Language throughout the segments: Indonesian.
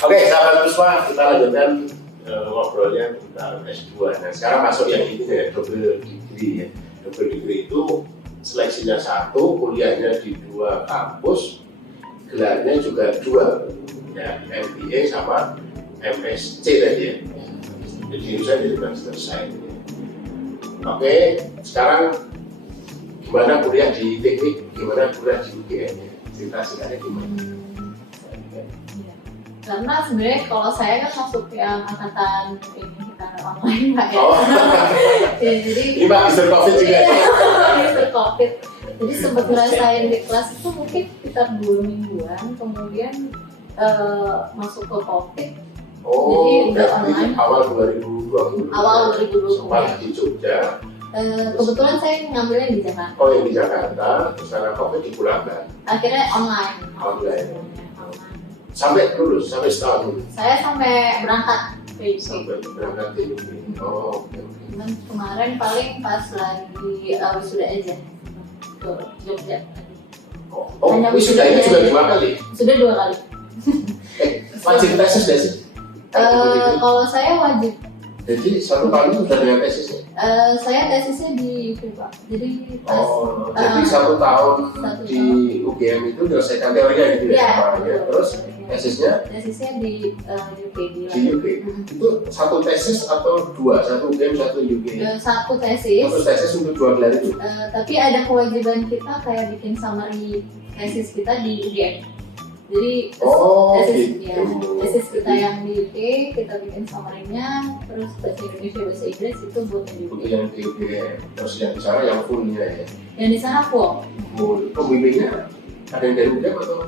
Oke, sahabat Puspa, kita lanjutkan ngobrolnya tentang S2. Nah, sekarang masuk yang ini ya, double degree ya. Double degree itu seleksinya satu, kuliahnya di dua kampus, gelarnya juga dua, ya, MBA sama MSc tadi ya. Jadi jurusan jadi master science. Oke, sekarang gimana kuliah di teknik, gimana kuliah di UGM ya? Cerita singkatnya gimana? Karena sebenarnya kalau saya kan masuk yang angkatan ini karena online Pak ya. Oh. Ya, jadi Ini magister COVID juga. Magister COVID. Jadi sempat ngerasain di kelas itu mungkin sekitar 2 mingguan, kemudian masuk ke COVID. Oh, jadi udah berarti online. awal 2020. Awal 2020. Sempat di Jogja. Kebetulan saya ngambilnya di Jakarta. Oh, yang di Jakarta, terus karena COVID dipulangkan. Akhirnya online. Online. Sampai lulus, sampai setahun dulu. Saya sampai berangkat ke UK. Sampai berangkat ke UK. Oh, oke. Cuman kemarin paling pas lagi wisuda aja ke Jogja. Oh, wisuda ini sudah 2 kali? Sudah 2 kali. Wajib tesis nggak sih? Kalau saya wajib. Jadi 1 kali sudah dengan tesisnya? Saya tesisnya di UK Pak. Jadi pas, jadi 1 tahun satu di UGM itu menyelesaikan teorinya gitu ya? Iya. Terus tesisnya? Tesisnya di UK. Di UK. Itu 1 tesis atau 2? 1 UGM, 1 UK? 1 tesis. 1 tesis untuk 2 gelar itu? Tapi ada kewajiban kita kayak bikin summary tesis kita di UGM. Jadi tesis kita yang di UK kita bikin summary-nya, terus bahasa Indonesia, bahasa Inggris itu buat yang di UK. Untuk yang di UGM, terus yang di sana yang full-nya ya? Yang di sana full. Pembimbingnya ada yang dari UGM atau?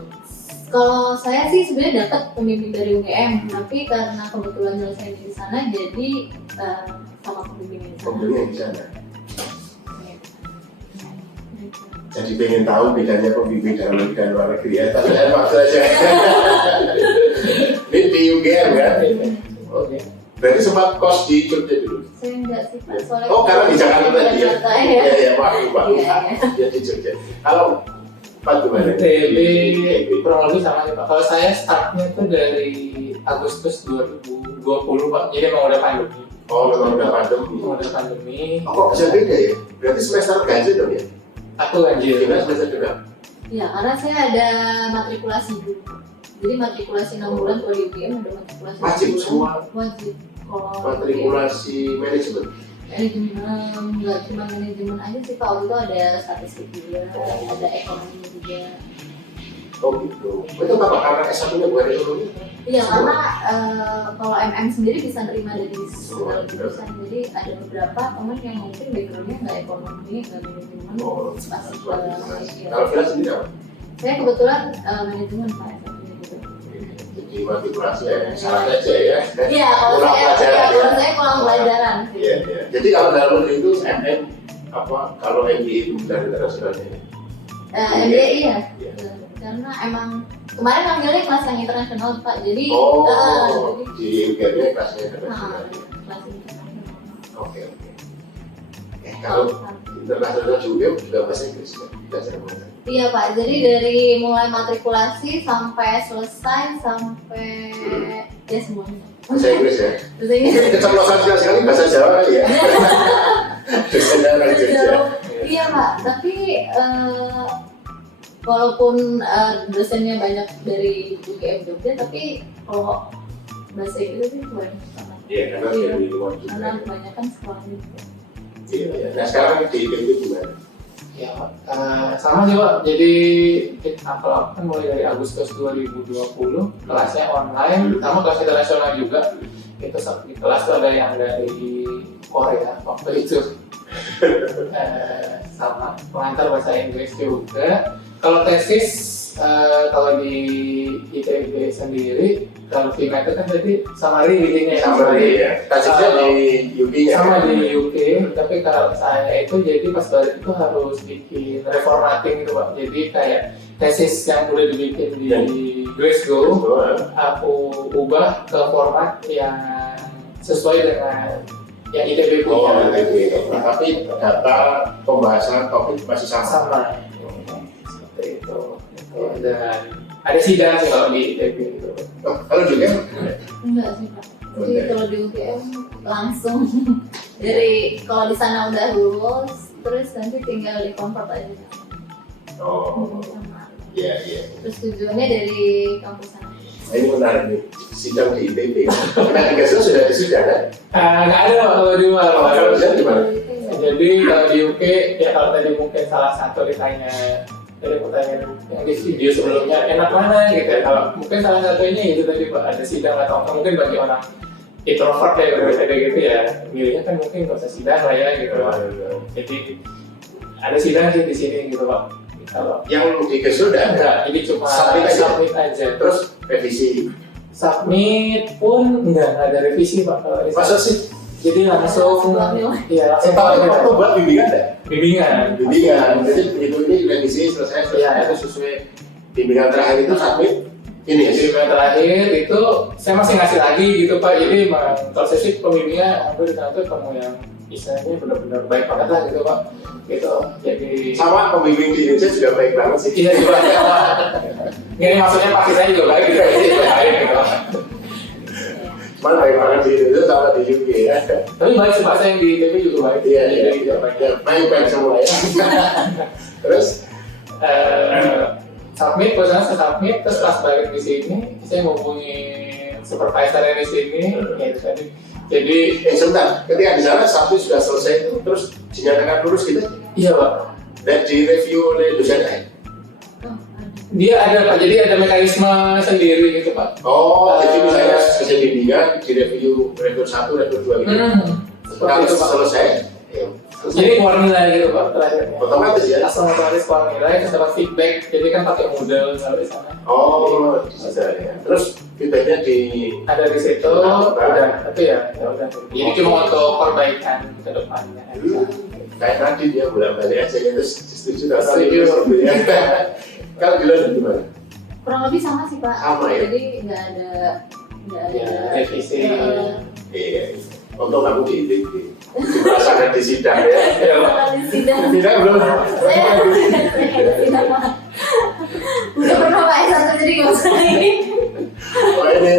Kalau saya sih sebenarnya dapat pembimbing dari UGM, tapi karena kebetulan nyelesain di sana jadi sama pembimbing di sana. Pembimbing di sana. Jadi pengen tahu bedanya pembimbing dalam negeri dan luar negeri ya, tapi saya maksud aja. Ini di UGM kan? Oke. Berarti sempat kos di Jogja dulu? Saya enggak sih Pak, soalnya karena di Jakarta tadi ya? Iya, Pak. Iya. Di Jogja. Kalau Pak gimana? ITB kurang lebih sama ya Pak. Kalau saya startnya itu dari Agustus 2020 Pak, jadi emang udah pandemi. Oh, memang udah pandemi. Udah pandemi. Kok bisa beda ya? Berarti semester ganjil dong ya? Aku ganjil. Kita semester genap. Iya, karena saya ada matrikulasi dulu. Jadi matrikulasi 6 bulan kalau di UGM ada matrikulasi. Wajib 6 bulan. semua? Wajib. Kalau Matrikulasi manajemen? manajemen, nggak cuma manajemen aja sih Pak, waktu itu ada statistik juga, ada ekonomi juga. Oh gitu. Itu apa? Karena S1-nya bukan ekonomi? Iya, karena kalau MM sendiri bisa nerima dari segala jurusan. Jadi ada beberapa teman yang mungkin background-nya nggak ekonomi, nggak manajemen, pas Kalau Vila sendiri apa? saya kebetulan manajemen Pak. Jadi matrikulasi ya, syarat aja ya. Iya, kalau saya kurang pelajaran. Iya. Jadi kalau dalam negeri itu MM apa? Kalau MBA itu bukan internasionalnya? MBA iya. Karena emang kemarin ngambilnya kelas yang internasional Pak, jadi di UGM-nya kelasnya internasional. Kelas internasional. Oke. Kalau internasional juga bahasa Inggris kan? Belajar bahasa. Iya Pak, jadi dari mulai matrikulasi sampai selesai sampai ya semuanya. Bahasa Inggris ya? Bahasa Inggris. Keceplosan sekali bahasa Jawa kali ya? Bahasa Jawa. Iya Pak, tapi walaupun dosennya banyak dari UGM Jogja, tapi kalau bahasa Inggris itu banyak banget. Iya, karena dari luar juga. Karena kebanyakan sekolahnya. Iya. Nah sekarang di ITB gimana? Ya Pak, sama sih Pak. Jadi kalau kan mulai dari Agustus 2020 kelasnya online, sama kelas internasional juga. Itu di kelas tuh ada yang dari Korea waktu itu. Sama pengantar bahasa Inggris juga. Kalau tesis, kalau di ITB sendiri, kalau FIMA itu kan tadi summary bikinnya ya. Tesisnya di UK ya? Sama di UK, tapi kalau saya itu jadi pas balik itu harus bikin reformatting gitu Pak. Jadi kayak tesis yang udah dibikin di Glasgow, aku ubah ke format yang sesuai dengan yang ITB punya. Tapi data pembahasan topik masih sama. Seperti itu. Dan ada sidang sih kalau di ITB gitu. Oh, kalau juga Enggak sih Pak. Jadi kalau di UGM langsung dari kalau di sana udah lulus, terus nanti tinggal di convert aja. oh Sama. iya. Terus tujuannya dari kampus sana. Nah, ini menarik nih, sidang di IPB. Nah, tiga sudah ada sidang kan? Nggak ada kalau di luar. Kalau sidang gimana? Jadi kalau di UK ya kalau tadi mungkin salah satu ditanya dari pertanyaan yang di video sebelumnya enak mana gitu ya, kalau mungkin salah satunya itu tadi Pak, ada sidang atau enggak, mungkin bagi orang introvert ya berbeda gitu ya milihnya kan mungkin nggak usah sidang lah ya gitu Pak. Jadi ada sidang sih di sini gitu Pak. Kalau Yang di Gesel udah ada. enggak, jadi cuma submit aja. Terus revisi. Submit pun enggak ada revisi Pak kalau ini. Masa sih? Jadi langsung iya langsung Tapi waktu buat bimbingan deh. bimbingan. Jadi begitu ini revisi selesai itu sesuai bimbingan terakhir itu submit. Ini Jadi yang terakhir itu saya masih ngasih lagi gitu Pak. Jadi emang prosesnya pembimbingan hampir di kantor kamu yang istilahnya benar-benar baik banget lah gitu Pak. Gitu. Jadi sama pembimbing di Indonesia juga baik banget sih. iya juga. Ini maksudnya pasti saya juga baik gitu. Jadi baik gitu. Cuman baik banget di Indonesia sama di UK ya. Tapi baik sih Pak, saya yang di ITB juga baik. Iya. Jadi juga baik. Baik semua ya. Terus Submit, perusahaan saya submit, terus pas balik di sini saya ngomongin supervisor di sini, ya itu tadi. Jadi sebentar, ketika di sana satu sudah selesai itu terus dinyatakan lulus gitu. iya Pak. Dan di review oleh dosen lain. Dia ada Pak, jadi ada mekanisme sendiri gitu Pak. Oh, jadi misalnya selesai bimbingan di review 1, review 2 gitu. Seperti itu Pak. Selesai. Ya. Jadi keluar nilai gitu Pak terakhirnya. Otomatis ya. Langsung otomatis keluar nilai, terus dapat feedback. Jadi kan pakai Moodle kalau di sana. Oh, bisa ya. Terus feedbacknya di Ada di situ, udah. Tapi ya udah. Jadi cuma untuk perbaikan ke depannya. kayak tadi dia bolak-balik aja ya, terus setuju atau Setuju. gitu ya. Kalau di luar gimana? Kurang lebih sama sih Pak. Sama ya? Jadi nggak ada Ya, revisi. Iya. Untuk kamu di merasakan di sidang ya. Kalau di sidang Sidang belum. saya ada sidang Pak. Udah pernah Pak S1 jadi nggak usah ini. Oh ini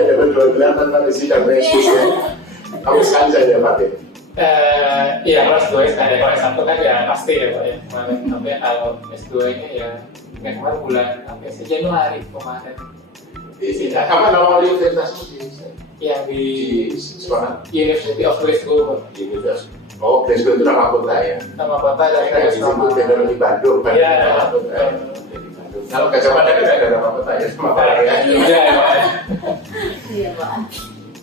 dapat 2 bulan tanpa di sidang Yesus ya. Kamu sekali saja Pak. Iya kelas 2 sekali, kalau S1 kan ya pasti ya Pak ya kemarin. Tapi kalau S2 nya ya kemarin bulan sampai Januari kemarin. Di sidang. Apa nama universitasmu di Yang di sekolah? University of Glasgow Pak. Di universitas. Oh, Glasgow itu nama kota ya. Nama kota dan Kayak di situ teknologi Bandung kan. Iya, Nama kota ya. Jadi Bandung. Kalau Gajah Mada kan ada nama kota ya, sama Pak ya. Iya Pak. Iya Pak.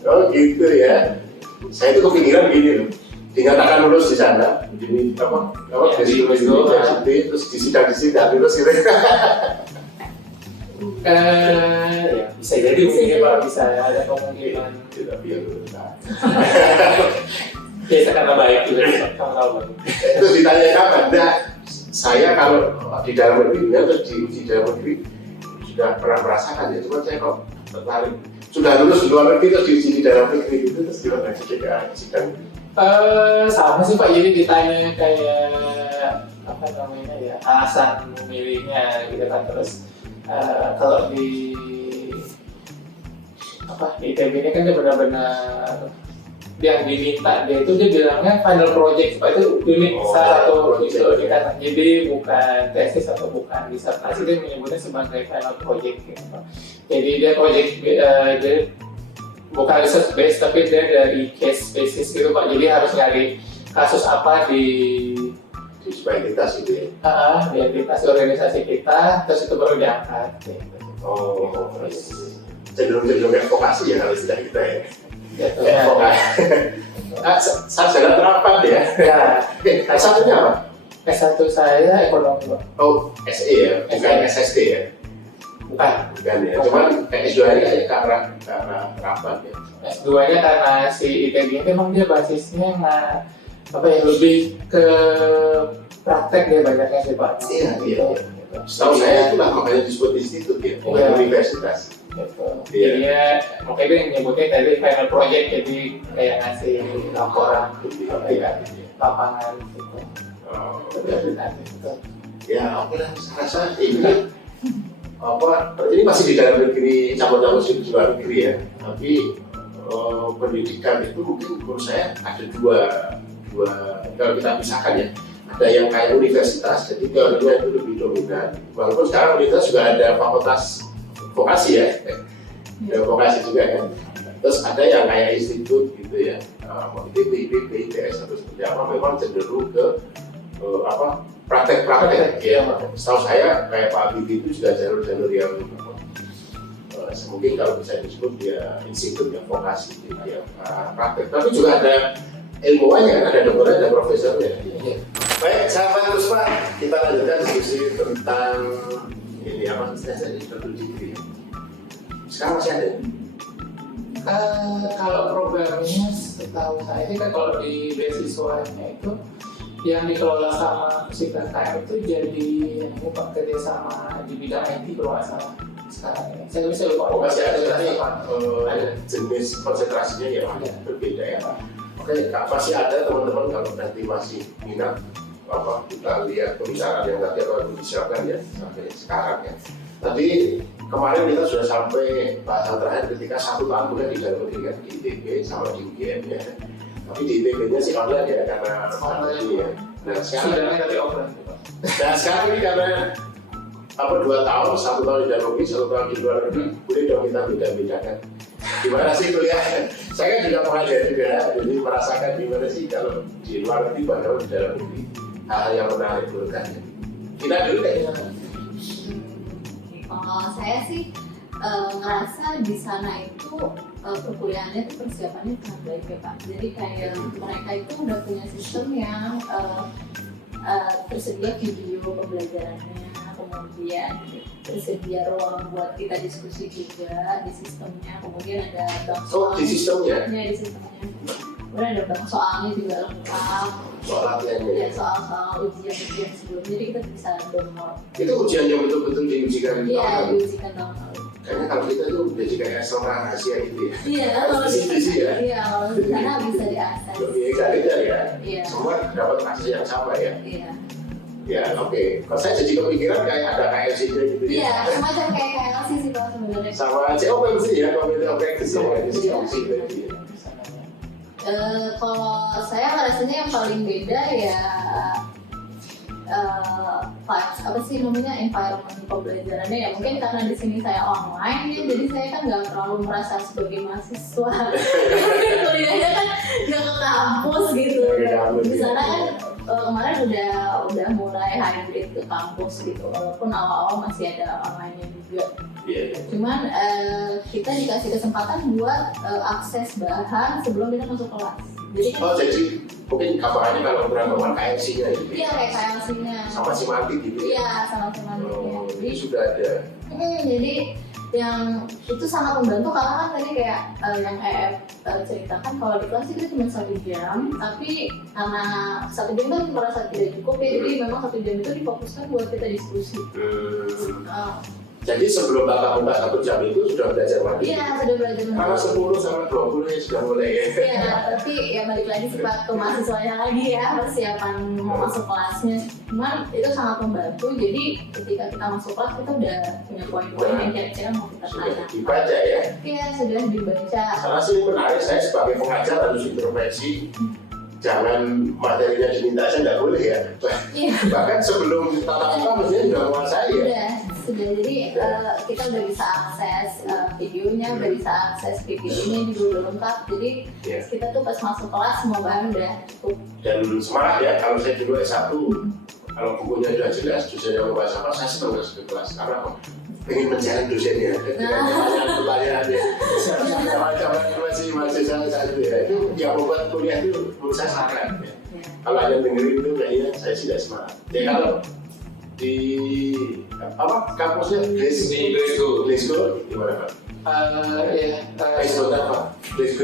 Oh gitu ya. Saya itu kepikiran gini loh. Dinyatakan lulus di sana, ini apa Ya, di Glasgow Glasgow, University, terus disidang lulus gitu. Ya, bisa jadi mungkin ya Pak, bisa ada kemungkinan. Tidak biar lulus. Biasa karena baik juga kamu tahu Pak. Terus ditanya kapan? Nah, saya kalau di dalam negeri atau di dalam negeri sudah pernah merasakan ya, cuma saya kok tertarik. Sudah lulus di luar negeri terus diuji di dalam negeri itu terus gimana ketika sidang? Sama sih Pak, jadi ditanya kayak apa namanya ya alasan memilihnya gitu kan, terus kalau di apa di ITB ini kan dia benar-benar yang diminta dia itu dia bilangnya final project Pak, itu unik salah satu itu dikata, jadi bukan tesis atau bukan disertasi, dia menyebutnya sebagai final project gitu Pak. Jadi dia project jadi bukan research based tapi dia dari case basis gitu Pak, jadi harus nyari kasus apa di Supaya kita gitu ya. di aplikasi organisasi kita, terus itu baru diangkat gitu. Oh, cenderung advokasi ya kalau sudah kita ya. Gitu. Advokasi. Sarjana terapan ya. Ya, S1-nya apa? S1 saya ekonomi Pak. Oh, SE ya, bukan SSD ya. Bukan. Bukan ya, cuman S2-nya kayak ke arah terapan ya. S2-nya karena si ITB itu emang dia basisnya apa ya lebih ke praktek dia banyaknya sih Pak. Iya. Gitu. Setahu saya itulah makanya disebut institut ya, bukan universitas. Gitu. Iya. Jadinya makanya dia nyebutnya tadi final project, jadi kayak ngasih laporan kayak lapangan gitu. Oh, Gitu. ya oke lah, saya rasa ini ini masih di dalam negeri, campur-campur di luar negeri ya. Tapi pendidikan itu mungkin menurut saya ada dua kalau kita pisahkan ya. Ada yang kayak universitas, jadi teorinya itu lebih dominan. Walaupun sekarang universitas juga ada fakultas vokasi ya, ada vokasi juga kan. Terus ada yang kayak institut gitu ya, IPB, ITS atau seperti apa, memang cenderung ke praktek-praktek ya. Setahu saya kayak Pak Habibie itu juga jalur-jalur yang mungkin kalau bisa disebut dia institut yang vokasi gitu ya, praktek. Tapi juga ada ilmuwannya, ada dokternya, ada profesornya. Baik, sahabat Puspa, kita lanjutkan diskusi tentang ini apa istilahnya double degree. Sekarang masih ada? Kalau programnya setahu saya kan kalau di beasiswanya itu yang dikelola sama Pusat KM itu jadi bukan kerja sama di bidang IT kalau nggak salah sekarang ini. Saya bisa lupa. Masih ada tadi ada jenis konsentrasinya yang berbeda ya. Oke, masih ada teman-teman kalau nanti masih minat kita lihat pembicaraan yang tadi akan disiapkan ya sampai sekarang ya. Tadi kemarin kita sudah sampai bahasan terakhir ketika 1 tahun kuliah di dalam negeri kan, di ITB sama di UGM ya. Tapi di ITB-nya sih online ya karena pandemi ya. Nah sekarang ini karena 2 tahun, 1 tahun di dalam negeri, 1 tahun di luar negeri, boleh dong kita beda-bedakan. Gimana sih kuliah? Saya kan juga pengajar juga, jadi merasakan gimana sih kalau di luar negeri bahkan di dalam negeri. Hal yang menarik menurut kalian. Kita dulu deh. Kalau saya sih ngerasa di sana itu perkuliahannya itu persiapannya sangat baik ya Pak. Jadi kayak mereka itu udah punya sistem yang tersedia video pembelajarannya, kemudian tersedia ruang buat kita diskusi juga di sistemnya, kemudian ada bank soal. Di sistemnya? Ya, di sistemnya. Kemudian ada bank soalnya juga lengkap. Soal latihannya ya? Soal ujian sebelumnya, jadi kita bisa download. Itu ujian yang betul-betul diujikan? Iya, diujikan download. Kayaknya kalau kita itu udah jadi kayak seorang rahasia gitu ya? Iya, kalau di sana bisa diakses. Lebih egaliter ya? Iya. Semua dapat akses yang sama ya? Iya. Ya, oke. Kalau saya jadi kepikiran kayak ada KLC-nya gitu ya? Iya, semacam kayak KLC sih Pak sebenarnya. Sama COP sih ya, Community of Practice ya? Iya. Kalau saya rasanya yang paling beda ya apa sih namanya environment pembelajarannya ya, mungkin karena di sini saya online ya, jadi saya kan nggak terlalu merasa sebagai mahasiswa. Kuliahnya kan nggak ke kampus gitu. Di sana kan kemarin udah mulai hybrid ke kampus gitu, walaupun awal-awal masih ada online-nya juga. Cuman kita dikasih kesempatan buat akses bahan sebelum kita masuk kelas. Jadi kan jadi mungkin gambarannya kalau beranggapan KFC-nya gitu. Iya, kayak KFC-nya. Sama Simantik gitu ya? Iya, sama Simantiknya. Jadi sudah ada. Jadi yang itu sangat membantu karena kan tadi kayak yang ceritakan kalau di kelas itu cuma 1 jam, tapi karena 1 jam kan merasa tidak cukup ya, jadi memang 1 jam itu difokuskan buat kita diskusi. Jadi sebelum tatap muka 1 jam itu sudah belajar mandiri? Iya, sudah belajar mandiri. Karena 10 sampai 20 ya sudah mulai ya? Iya, tapi ya balik lagi sih Pak ke mahasiswanya lagi ya, persiapan mau masuk kelasnya. Cuman itu sangat membantu, jadi ketika kita masuk kelas kita udah punya poin-poin yang kira-kira mau kita sudah tanya. dibaca ya? Iya, sudah dibaca. Karena sih menarik, saya sebagai pengajar harus introspeksi. Jangan materinya diminta saya nggak boleh ya. Bahkan sebelum tatap muka mestinya sudah menguasai ya? Sudah, jadi kita udah bisa akses videonya, udah bisa akses PPT-nya juga udah lengkap. Jadi kita tuh pas masuk kelas semua bahan udah cukup. Dan semangat ya, kalau saya dulu S1, kalau bukunya sudah jelas, dosennya mau bahas apa, saya senang masuk ke kelas. Karena apa? Pengen mencari dosennya, pertanyaan ya. Zaman-zaman masih mahasiswa saat itu ya, itu yang membuat kuliah itu menurut saya sangat. Kalau ada dengerin itu kayaknya saya tidak semangat. Ya kalau di kampusnya Glasgow gimana Pak? Glasgow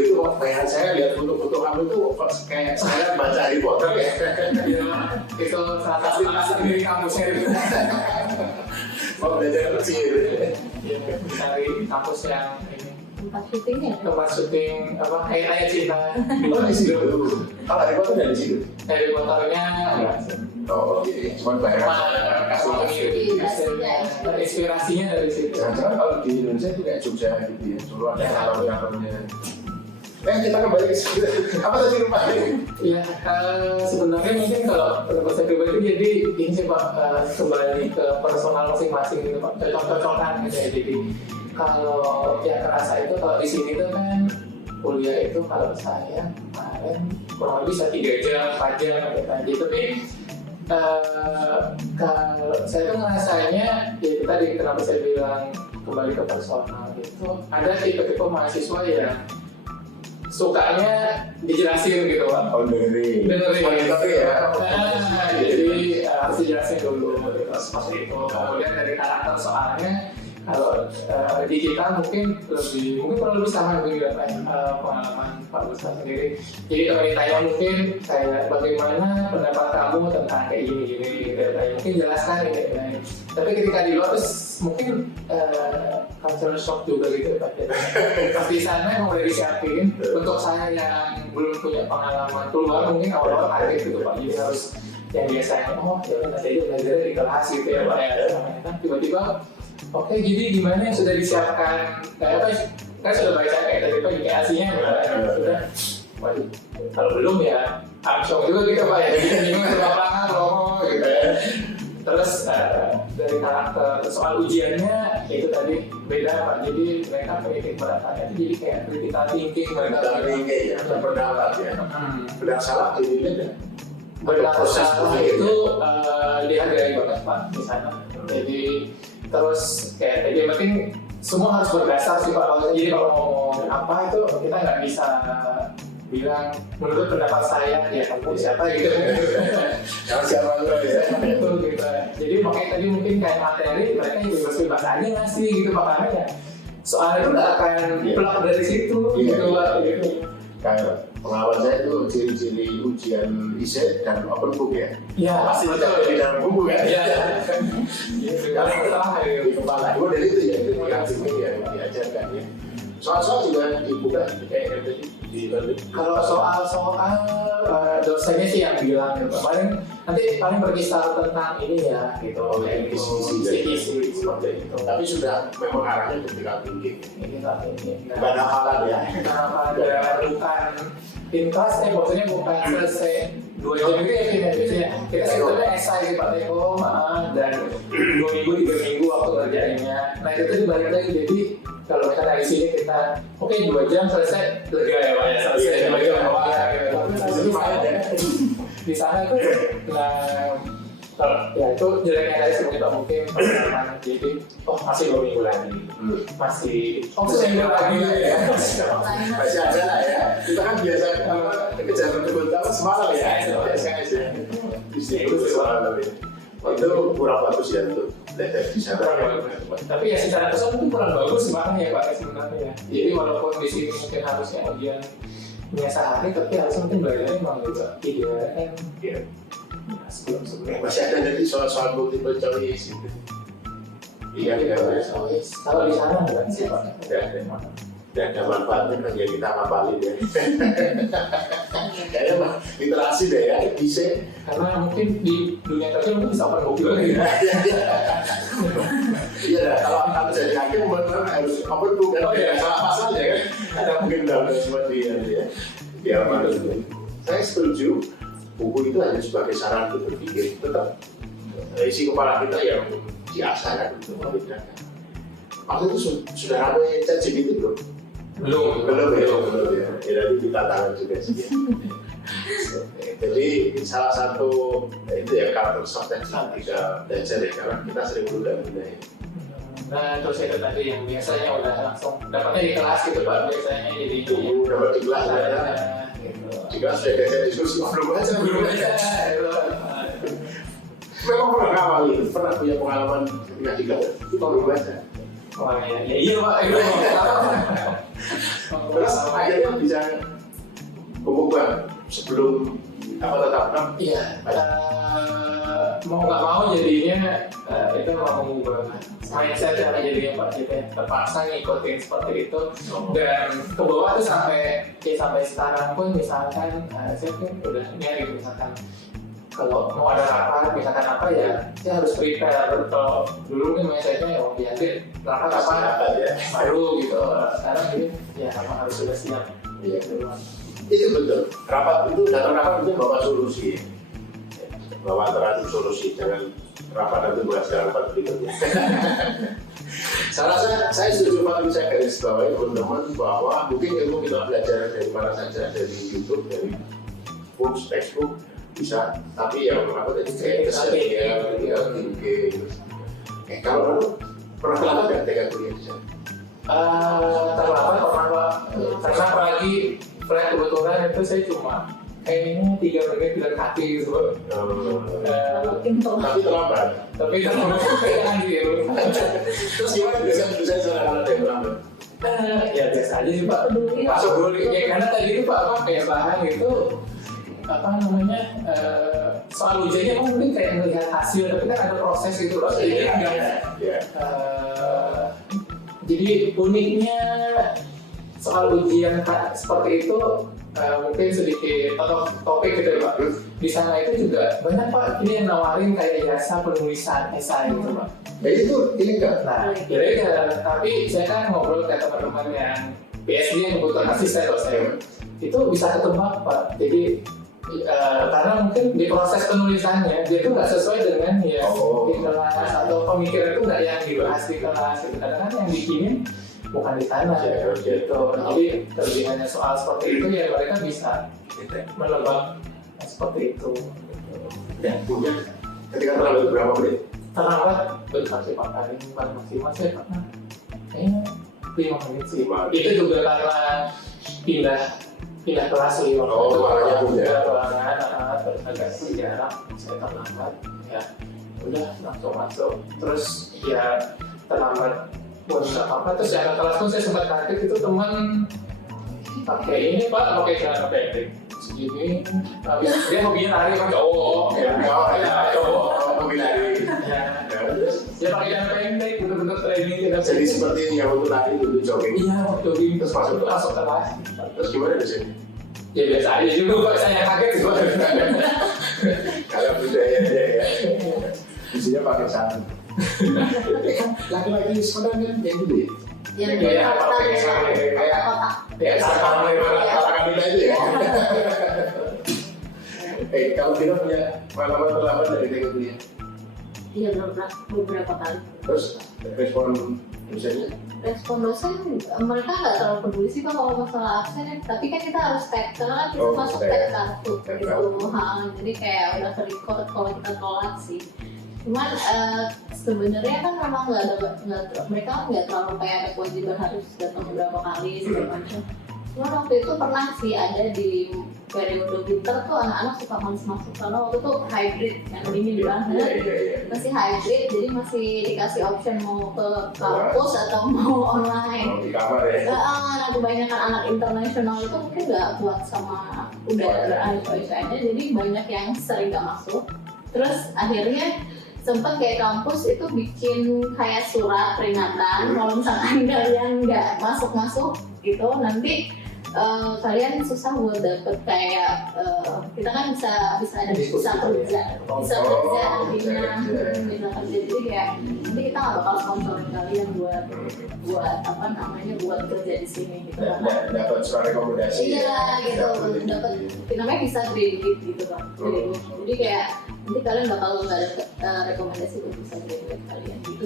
itu bayangan saya lihat foto-foto kamu itu kayak saya baca Harry Potter ya. Itu salah satu alasan dari kampusnya itu. Mau belajar kecil. Iya, mencari kampus yang ini. Tempat syutingnya. Tempat syuting ayat cinta. Oh di situ. Kalau Harry Potter dari situ. Harry Potternya oh iya, cuma bayangan inspirasinya dari situ. Jangan-jangan kalau di Indonesia itu kayak Jogja gitu ya, Solo ada alam-alamnya. Kita kembali ke situ. Apa tadi rupanya? Ya, sebenarnya mungkin kalau pendapat saya pribadi jadi ini sih Pak, kembali ke personal masing-masing gitu Pak, cocok-cocokan gitu ya. Jadi kalau yang kerasa itu kalau di sini tuh kan kuliah itu kalau saya kemarin kurang lebih 3 jam, 4 jam gitu. Tapi kalau saya tuh ngerasanya ya itu tadi kenapa saya bilang kembali ke personal itu ada tipe-tipe mahasiswa yang sukanya dijelasin gitu Pak. Oh dengerin ya. Jadi harus dijelasin dulu gitu, seperti itu. Kemudian dari karakter soalnya kalau di kita mungkin kurang lebih sama juga pengalaman Pak Gustaf sendiri. Jadi kalau ditanya mungkin kayak bagaimana pendapat kamu tentang kayak gini gitu, mungkin jelaskan gitu. Tapi ketika di luar terus mungkin culture shock juga gitu Pak. Pas di sana yang udah disiapin untuk saya yang belum punya pengalaman keluar mungkin awal-awal kaget gitu Pak. Jadi harus yang biasanya ya nanti aja belajar di kelas gitu ya Pak ya. Tiba-tiba oke, jadi gimana yang sudah disiapkan? Kan sudah baca kayak tadi Pak IKASI-nya sudah. Waduh, kalau belum ya langsung juga gitu Pak ya. Jadi bingung ke lapangan ngomong gitu ya. Terus dari karakter soal ujiannya itu tadi beda Pak. Jadi mereka kritik beratanya itu jadi kayak critical thinking mereka. Ya, pendapat ya. Benar salah ini beda. Benar salah itu dihargai banget Pak di sana. Jadi terus kayak tadi yang penting semua harus berdasar sih Pak. Jadi kalau ngomong apa itu kita nggak bisa bilang menurut pendapat saya ya kamu siapa gitu. Siapa lu ya? Betul gitu. Jadi makanya tadi mungkin kayak materi mereka juga bebas aja ngasih gitu Pak, karena ya soalnya itu nggak akan plak dari situ gitu Pak. Kayak pengalaman saya itu ciri-ciri ujian ISE dan open book ya. Iya pasti betul di dalam buku kan. Iya. Kalau di kepala gue dari itu ya kreatifnya yang diajarkan ya. Soal-soal juga dibuka kayak tadi di kalau soal dosennya sih yang bilang gitu. Paling berkisar tentang ini ya gitu. Isi seperti itu. Tapi sudah memang arahnya ketika tinggi. Gak ada halan ya. Bukan in class maksudnya bukan selesai 2 jam itu ya biasanya kita sebetulnya esai di Pak Teko dan 2 minggu 3 minggu waktu kerjainnya. Nah itu dibalik lagi jadi kalau kita dari sini kita 2 jam selesai lega ya Pak ya, selesai 2 jam gitu. Di sana tuh ya itu jeleknya dari semuanya mungkin pengalaman jadi masih 2 minggu lagi masih seminggu lagi ya masih ada lah ya. Kita kan biasa kejar kebun semalam ya biasa aja itu semalam itu kurang bagus ya untuk belajar di sana. Tapi ya secara kesan mungkin kurang bagus sebenarnya ya Pak sebenarnya ya. Jadi walaupun di sini mungkin harusnya ujian sehari tapi harusnya mungkin belajarnya memang juga 3M ya. Sebelum Masih ada jadi soal-soal multiple choice gitu. Iya, kalau di sana enggak sih Pak? Dan ada manfaatnya kan ya kita hafalin ya. Kayaknya mah literasi deh ya, bisa. Karena mungkin di dunia kerja mungkin bisa open book juga gitu. Iya, kalau jadi hakim benar harus open book kan. Salah pasal ya kan. Ada mungkin dalam seperti ya. Ya, saya setuju. Buku itu hanya sebagai saran untuk berpikir. Tetap isi kepala kita yang diasah kan untuk membedakan. Waktu itu sudah ramai ChatGPT belum? Belum ya. Ya nanti kita tangan juga sih. Jadi salah satu itu ya karakter soft ketika belajar ya karena kita sering berubah-ubah ya. Nah terus itu tadi yang biasanya udah langsung dapatnya di kelas gitu Pak biasanya jadi dapat di kelas ya. Di kelas sudah ada diskusi belum aja. Memang pernah ngawali, pernah punya pengalaman ketika di kelas belum aja. Wah ya iya Pak itu. Terus akhirnya bisa mengubah sebelum tetap iya mau nggak mau jadinya itu mau mengubah mindset cara jadinya Pak jadi terpaksa ngikutin seperti itu dan ke bawah tuh sampai sekarang pun misalkan saya pun udah nyari misalkan kalau mau ada rapat misalkan apa ya saya harus prepare. Kalau dulu kan mindsetnya ya biasa rapat apa ya. baru gitu, sekarang ini ya memang harus sudah siap. Iya, itu betul. Rapat itu datang rapat itu bawa solusi, bawa alternatif solusi. Jangan rapat nanti menghasilkan rapat berikutnya. Saya rasa saya setuju Pak, saya garis bawahi teman-teman bahwa mungkin ilmu kita belajar dari mana saja, dari YouTube, dari books, textbook bisa. Tapi yang apa tadi kayak kesehatan, thinking. Kalau kamu pernah terlambat nggak TK kuliah di sana? Terlambat pernah Pak, karena apalagi flight kebetulan itu saya cuma kayaknya 3 menit jalan kaki gitu. Tapi terlambat. Tapi terlambat kayak gitu. Terus gimana bisa kalau ada yang terlambat? Ya biasa aja sih Pak. Masuk dulu ya karena tadi itu Pak apa kayak bahan gitu apa namanya soal ujiannya kan mungkin kayak melihat hasil tapi kan ada proses gitu loh. Jadi uniknya soal ujian seperti itu mungkin sedikit atau topik gitu Pak. Di sana itu juga banyak Pak ini yang nawarin kayak jasa penulisan esai gitu Pak. Ya itu ilegal. Nah, ilegal. Tapi saya kan ngobrol ke teman-teman yang PSD yang kebetulan asisten dosen itu bisa ketebak Pak. Jadi karena mungkin di proses penulisannya dia itu nggak sesuai dengan ya di kelas atau pemikiran itu nggak yang dibahas di kelas. Kadang-kadang yang bikinin bukan di sana gitu. Jadi kelebihannya soal seperti itu ya mereka bisa menebak seperti itu. Ya, kemudian ketika terlambat berapa menit? Terlambat bentar sih Pak, paling maksimal saya pernah kayaknya 5 menit sih. Itu juga karena pindah kelas sih waktu itu ruangan terus agak sejarah saya terlambat ya udah langsung masuk terus ya terlambat buat apa terus ya kelas pun saya sempat kaget itu teman pakai ini Pak pakai celana pendek segini dia hobinya lari kan cowok hobi lari dia pakai celana pendek bener-bener training jadi seperti yang untuk lari untuk jogging jogging terus masuk kelas terus gimana di sini? Ya biasa aja juga Pak, saya kaget juga. Kalau budayanya ya, isinya pakai sarung. Laki-laki sebenarnya yang gitu ya? Yang kotak-kotak Kayak katakan kita itu ya. Kalau kita punya pengalaman terlambat dari TK kuliah? Iya beberapa kali. Terus respon dosennya? Respon dosen mereka nggak terlalu peduli sih kalau masalah absen, tapi kan kita harus tag karena kan kita masuk tag kartu gitu. Jadi kayak udah ke-record kalau kita telat sih. Cuman sebenarnya kan memang mereka nggak terlalu kayak ada kewajiban harus datang beberapa kali segala macam. Cuman waktu itu pernah sih ada di periode winter tuh anak-anak suka masuk karena waktu itu hybrid yang dingin banget, masih hybrid jadi masih dikasih option mau ke kampus atau mau online. Di kamar ya. Nah kebanyakan anak internasional itu mungkin nggak kuat sama udara cuacanya, jadi banyak yang sering nggak masuk. Terus akhirnya sempat kayak kampus itu bikin kayak surat peringatan kalau misalkan kalian nggak masuk gitu nanti kalian susah buat dapet kayak kita kan bisa kerja bisa kerja jadi kayak nanti kita nggak bakal sponsorin kalian buat apa namanya buat kerja di sini gitu dapat surat rekomendasi gitu dapat namanya bisa kredit gitu kan jadi kayak nanti kalian bakal nggak dapet rekomendasi buat bisa kredit kalian gitu.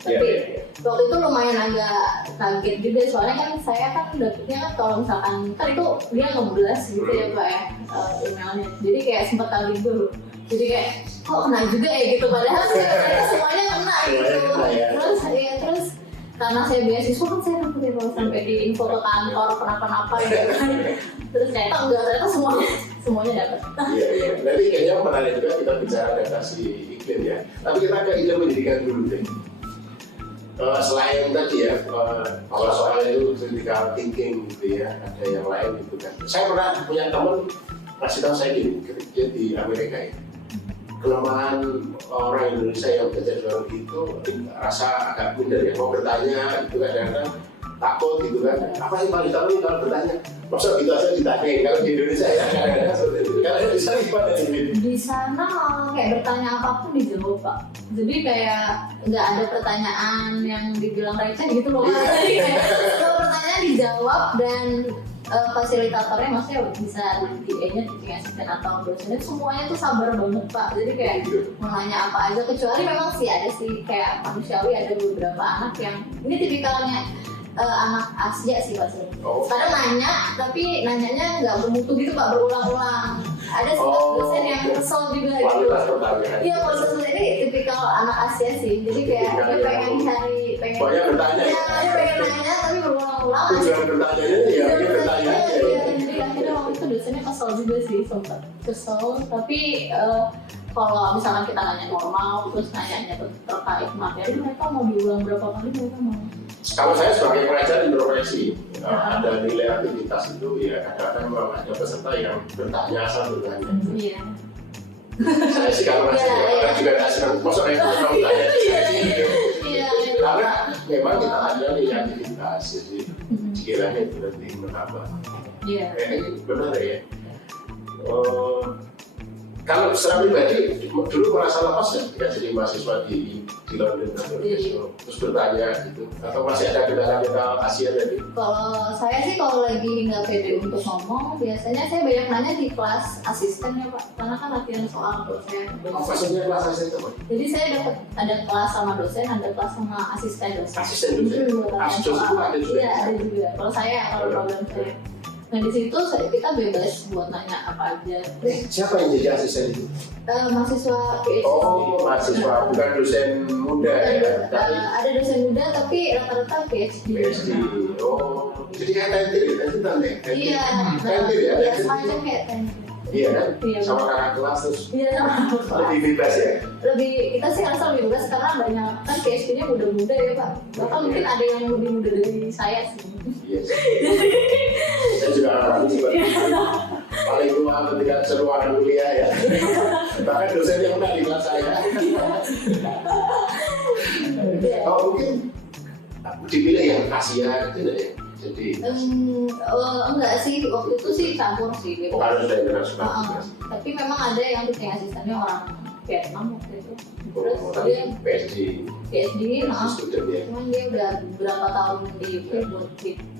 Tapi waktu itu lumayan agak kaget juga soalnya kan saya kan dapetnya kan kalau misalkan kan itu dia ngeblas gitu ya Pak ya emailnya jadi kayak sempat kaget dulu jadi kayak kok kena juga ya gitu padahal semuanya kena gitu terus karena saya beasiswa kan saya takut ya kalau sampai di info ke kantor kenapa-napa gitu kan terus kayak enggak ternyata semuanya dapat. Iya. Nanti kayaknya menarik juga kita bicara adaptasi iklim ya. Tapi kita ke iklim pendidikan dulu deh. Selain tadi ya, kalau soal itu critical thinking gitu ya, ada yang lain gitu kan. Saya pernah punya teman kasih tahu saya gini, kerja di Amerika ya. Kelemahan orang Indonesia yang kerja di luar itu rasa agak minder ya, mau bertanya itu kadang-kadang takut gitu kan. Apa sih paling takut kalau bertanya? Masa gitu aja ditanyain kalau di Indonesia ya? Kalau di sana gimana sih? Di sana kayak bertanya apapun dijawab Pak. Jadi kayak nggak ada pertanyaan yang dibilang receh gitu loh. Jadi kayak kalau pertanyaan dijawab dan fasilitatornya maksudnya bisa di TA-nya teaching assistant atau dosennya semuanya tuh sabar banget Pak. Jadi kayak mau nanya apa aja, kecuali memang sih ada sih kayak manusiawi, ada beberapa anak yang ini tipikalnya anak Asia sih Pak. Kadang nanya tapi nanyanya nggak bermutu gitu Pak, berulang-ulang. Ada sih dosen yang kesel juga gitu. Iya, kualitas ini tipikal anak Asia sih. Jadi kayak dia pengen cari, banyak bertanya. Iya, dia pengen nanya tapi berulang-ulang. Tujuan bertanya ya dia bertanya aja. Jadi akhirnya waktu itu dosennya kesel juga sih, sempat kesel. Tapi kalau misalkan kita nanya normal, terus nanyanya terkait materi, mereka mau diulang berapa kali mereka mau. Kalau saya sebagai pengajar introspeksi, ada nilai aktivitas itu ya kadang-kadang memang ada peserta yang bertanya asal bertanya. Iya. Saya sih kalau ngasih orang juga nggak senang, maksudnya kalau tanya gitu. Iya. Karena memang kita ada nilai aktivitas, jadi sekiranya itu nanti menambah. Iya. Benar ya. Kalau secara pribadi dulu merasa lepas ya ketika jadi mahasiswa di London atau terus bertanya gitu, atau masih ada kendala-kendala Asia tadi? Kalau saya sih kalau lagi nggak pede untuk ngomong, biasanya saya banyak nanya di kelas asisten ya Pak, karena kan latihan soal dosen. Maksudnya kelas asisten apa? Jadi saya dapat ada kelas sama dosen, ada kelas sama asisten dosen. Asisten dosen. Asisten itu ada juga. Iya ada juga. Kalau program saya. Nah di situ kita bebas buat nanya apa aja. Siapa yang jadi asisten itu? Mahasiswa PhD. Oh, mahasiswa, bukan dosen muda ya? Ada dosen muda tapi rata-rata PhD. Oh, jadi kayak tentir ya? Iya, tentir ya? Iya, semacam kayak tentir. Iya kan? Iya, sama kakak kelas terus iya, sama kelas. lebih bebas ya? Kita sih rasa lebih bebas karena banyak kan PhD-nya muda-muda ya Pak. Bahkan mungkin ada yang lebih muda dari saya sih. Iya sih. Saya juga orang sih Pak. Paling tua ketika seruangan kuliah ya. Bahkan dosen yang udah di kelas saya. Oh mungkin dipilih yang Asia gitu ya? Jadi enggak sih, waktu itu sih campur sih gitu. harus dari internasional. Tapi memang ada yang teaching asistennya orang Vietnam waktu itu. Terus dia PhD, cuman dia udah berapa tahun di UK buat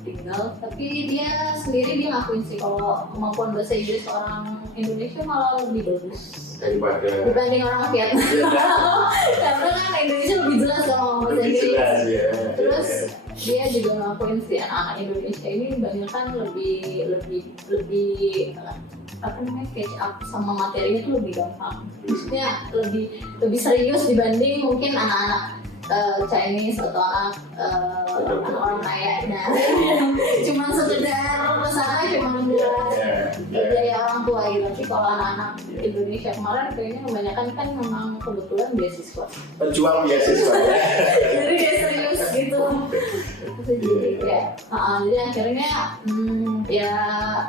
tinggal. Tapi dia sendiri dia ngakuin sih kalau kemampuan bahasa Inggris orang Indonesia malah lebih bagus dibanding orang Vietnam. Karena kan Indonesia lebih jelas sama bahasa Inggris. Terus dia juga ngakuin sih anak-anak Indonesia ini kebanyakan lebih apa namanya catch up sama materinya tuh lebih gampang. Maksudnya lebih serius dibanding mungkin anak-anak Chinese atau anak orang kaya. Nah, cuma sekedar kesana cuma buat biaya orang tua gitu. Tapi kalau anak-anak Indonesia kemarin kayaknya kebanyakan kan memang kebetulan beasiswa. Pejuang beasiswa. Jadi dia serius gitu. Jadi akhirnya ya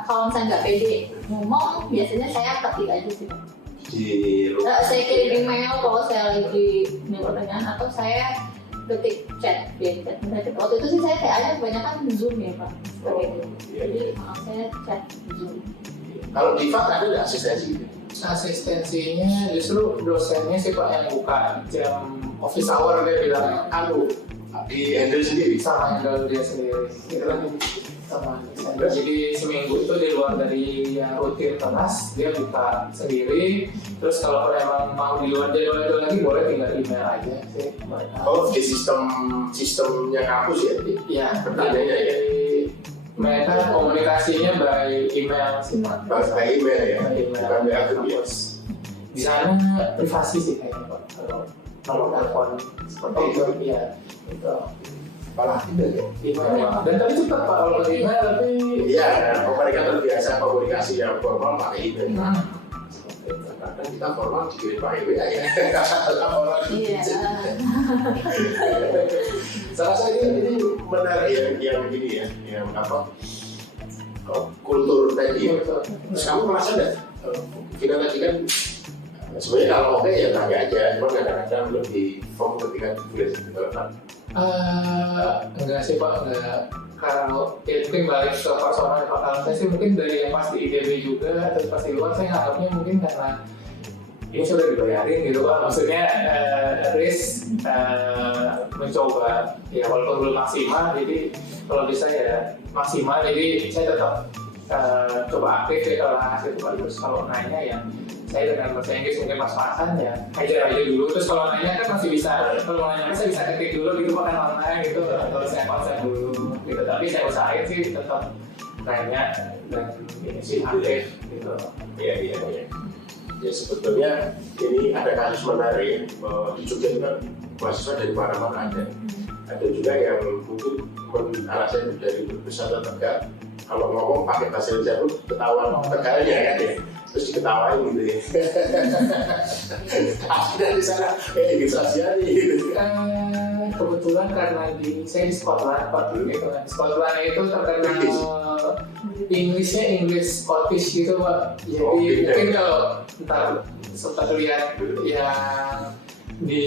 kalau misalnya nggak pede ngomong, biasanya saya ketik aja sih. Saya kirim email kalau saya lagi pertanyaan atau saya ketik chat di chat. Waktu itu sih saya kayaknya kebanyakan Zoom ya Pak. Jadi saya chat Zoom. Kalau di FAK ada nggak asistensi? Asistensinya justru dosennya sih Pak yang buka jam office hour, dia bilang di handle sendiri sama handle dia sendiri. Itu kan sama handle. Jadi seminggu itu di luar dari yang rutin kelas dia buka sendiri. Terus kalau emang mau di luar jadwal itu lagi boleh tinggal email aja sih. Oh di sistemnya kampus ya? Iya. Pertanyaannya ya. Mereka komunikasinya by email sih Pak. By email ya? Bukan by akun ya? Di sana privasi sih kayaknya Pak. Kalau telepon seperti itu ya itu malah tidak ya? Dan tapi cepat Pak kalau email, tapi iya, mereka terbiasa komunikasi yang formal pakai email. Kadang kita formal dikirim pakai WA ya. Iya. Salah satu ini menarik yang begini ya, yang apa? Kultur tadi ya. Terus kamu merasa nggak? Kita tadi kan sebenarnya kalau oke ya tanya aja, cuma kadang-kadang lebih firm ketika tulis di depan. Enggak sih Pak, enggak. Kalau ya mungkin balik ke personal, kalau saya sih mungkin dari yang pas di ITB juga atau pas di luar, saya nganggapnya mungkin karena ini sudah dibayarin gitu Pak. Maksudnya risk mencoba ya walaupun belum maksimal, jadi kalau bisa ya maksimal, jadi saya tetap coba aktif ya kelas gitu Pak. Terus kalau nanya ya saya dengan bahasa Inggris mungkin pas-pasan ya ajar aja dulu. Terus kalau nanya kan masih bisa, kalau nanya saya bisa ketik dulu gitu pakai online gitu, atau saya konsep dulu gitu. Tapi saya usahain sih tetap nanya dan ini sih aktif gitu. Iya. Ya sebetulnya ini ada kasus menarik ya, di Jogja itu kan mahasiswa dari mana-mana ada. Ada juga yang mungkin alasannya dari besar atau tegak, kalau ngomong pakai bahasa Indonesia itu ketahuan tegalnya kan ya, terus diketawain gitu ya. Akhirnya di sana kayak gitu saja gitu. Kebetulan karena saya di Scotland Pak, gitu kan. Scotland itu terkenal English Scottish gitu Pak. Jadi mungkin kalau ntar sempat lihat yang di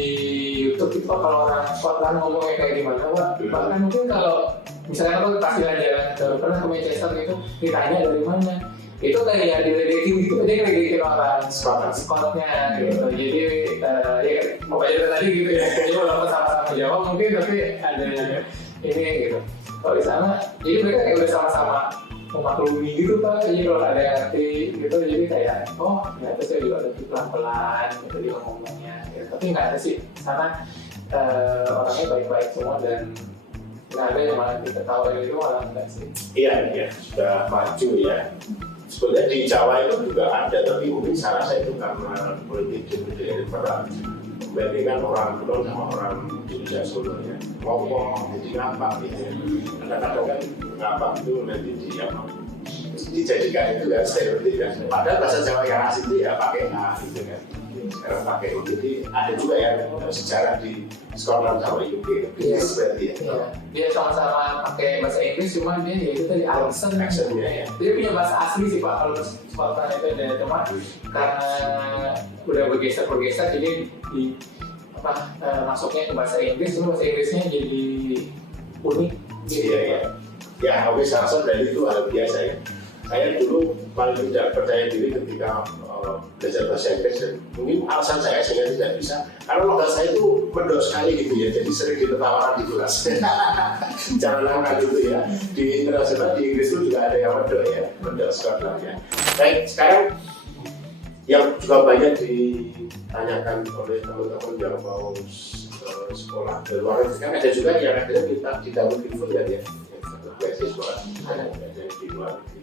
YouTube itu Pak, kalau orang Scotland ngomongnya kayak gimana Pak. Bahkan mungkin kalau misalnya aku pas jalan-jalan pernah ke Manchester gitu, ditanya dari mana, itu kayak diledekin gitu, dia ngeledekin orang Scottnya gitu. Jadi ya pokoknya dari tadi gitu ya, jadi walaupun sama-sama Jawa mungkin tapi ada ini gitu. Kalau di sana, jadi mereka kayak udah sama-sama memaklumi gitu Pak. Jadi kalau ada yang ngerti gitu, jadi kayak oh ternyata saya juga lebih pelan-pelan gitu dia ngomongnya gitu. Tapi nggak ada sih sana orangnya baik-baik semua dan nggak ada yang malah diketawain itu, malah enggak sih. Iya, sudah maju ya. Sebenarnya di Jawa itu juga ada, tapi mungkin saya rasa itu karena politik dari perang membandingkan orang Kulon sama orang Jogja Solo ya. Ngomong jadi ngapak gitu ya. Kadang-kadang kan ngapak itu nanti dijadikan itu kan stereotip kan. Padahal bahasa Jawa yang asli itu ya pakai A gitu kan. Sekarang pakai U. Jadi ada juga yang sejarah di Scotland sama UK Iya. seperti itu. Iya. Dia sama-sama pakai bahasa Inggris, cuma dia ya itu tadi Accent-nya ya. Dia punya bahasa asli sih Pak, kalau Scotland itu ada, cuma karena udah bergeser jadi di masuknya ke bahasa Inggris, terus bahasa Inggrisnya jadi unik gitu. Iya. Ya, aku rasa dari itu hal biasa ya. Saya dulu paling tidak percaya diri ketika belajar bahasa Inggris, dan mungkin alasan saya sehingga tidak bisa karena logat saya itu mendok sekali gitu ya, jadi sering ditertawakan di kelas. Jangan angkat gitu ya. Di internasional di Inggris itu juga ada yang mendok Scotland ya. Baik, sekarang yang juga banyak ditanyakan oleh teman-teman yang mau sekolah di luar negeri, kan ada juga yang akhirnya minta didapat info ya, beasiswa ada di luar negeri.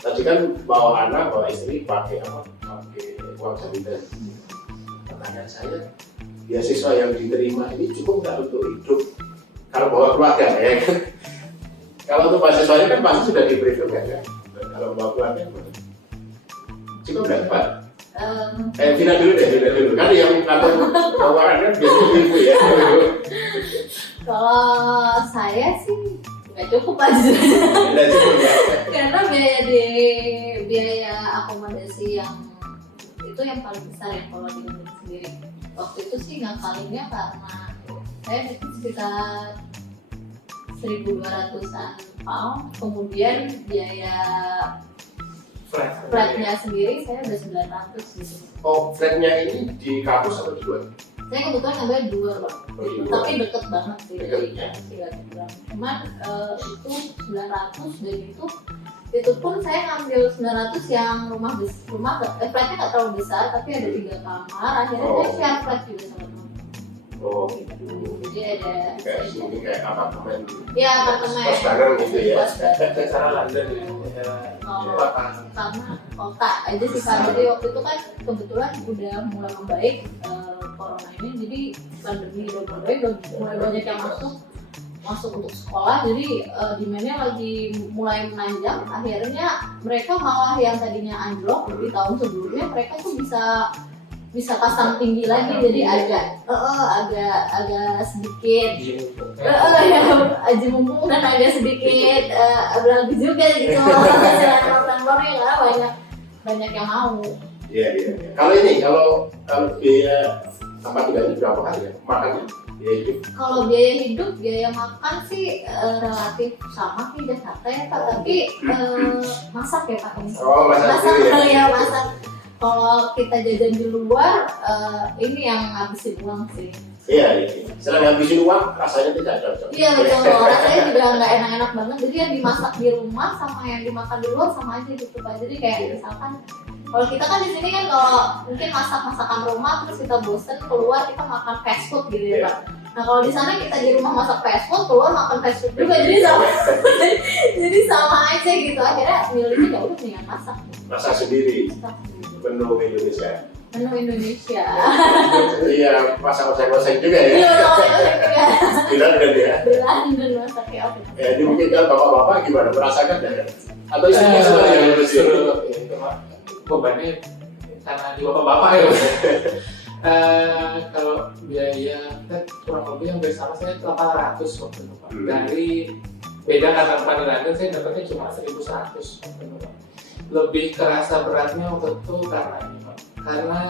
Tadi kan bawa anak, bawa istri pakai apa? Pakai uang jaminan. Pertanyaan saya, beasiswa yang diterima ini cukup nggak untuk hidup? Kalau bawa keluarga ya kan? Kalau untuk beasiswanya kan pasti sudah diperhitungkan kan? Kalau bawa keluarga cukup nggak Pak? Vina dulu deh. Kan yang ngatur bawaannya kan biasanya ibu ya. Kalau saya sih nggak cukup aja. Nggak cukup ya. Karena biaya akomodasi yang itu yang paling besar ya kalau di Indonesia sendiri. Waktu itu sih ngakalinnya karena saya itu sekitar 1.200-an pound, kemudian biaya flatnya sendiri saya udah 900 gitu. Oh, flatnya ini di kampus atau di luar? Saya kebetulan ngambil 2 Pak, tapi deket banget sih dari Deket, ya. Cikarang. Cuman itu 900 dan itu pun saya ngambil 900 yang flatnya nggak terlalu besar tapi ada 3 kamar. Akhirnya saya share flat juga sama teman. Oh, Jadi ada kayak apartemen. ya apartemen. Kos bareng gitu ya. Cara London ya. Karena kota aja sih Kak. Jadi waktu itu kan kebetulan udah mulai membaik corona ini, jadi pandemi udah mulai banyak yang masuk untuk sekolah, jadi demand-nya lagi mulai menanjak. Akhirnya mereka malah yang tadinya anjlok di tahun sebelumnya, mereka tuh bisa pasang tinggi lagi, jadi agak sedikit aji mumpung dan agak sedikit berlagu juga gitu. September ya karena banyak yang mau. Iya. Kalau biaya Tempat tinggalnya berapa hari ya? Makannya? Biaya hidup? Kalau biaya hidup, biaya makan sih relatif sama di Jakarta ya Pak, tapi masak ya Pak ini. Oh, masak sendiri ya masak. Kalau kita jajan di luar, ini yang ngabisin uang sih. Iya. Selain ngabisin uang, rasanya tidak cocok. Iya betul, rasanya juga nggak enak-enak banget. Jadi yang dimasak di rumah sama yang dimakan di luar sama aja gitu Pak. Jadi kayak misalkan, kalau kita kan di sini kan kalau mungkin masakan rumah terus kita bosen keluar kita makan fast food gitu ya Pak. Nah kalau di sana kita di rumah masak fast food, keluar makan fast food juga, jadi sama, jadi sama aja gitu. Akhirnya milihnya ya udah mendingan masak. Masak sendiri. Menu Indonesia. Menu Indonesia. Iya, masak-masak juga ya. Iya, masak juga. Bilang kan ya. Bilang dan masak ya. Ya, ini mungkin kalau bapak-bapak gimana merasakan ya? Atau istrinya sebenarnya yang ngurusin? Bebannya karena di bapak-bapak ya. Kalau biaya kita kurang lebih yang bersama saya 800 waktu itu Pak. Dari beda karena tempat di London saya dapatnya cuma 1.100 waktu itu Pak. Lebih kerasa beratnya waktu itu karena ini Pak. Karena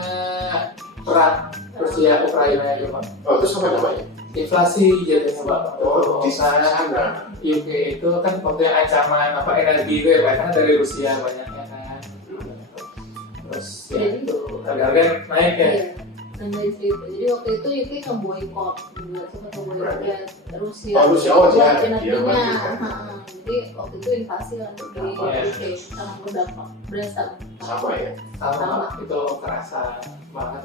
perang Rusia Ukraina itu Pak. Oh, itu sama namanya? Inflasi jadinya Pak. Oh, di sana. UK itu kan waktu yang ancaman energi itu ya Pak, karena dari Rusia banyaknya kan. Terus ya itu harga-harga naik ya. Jadi waktu itu UK ngeboikot juga, sempat ngeboikot Rusia. Oh, Rusia, oh iya. Jadi waktu itu invasi lah di UK, sangat berdampak, berasa. Sama ya? Sama, itu kerasa banget.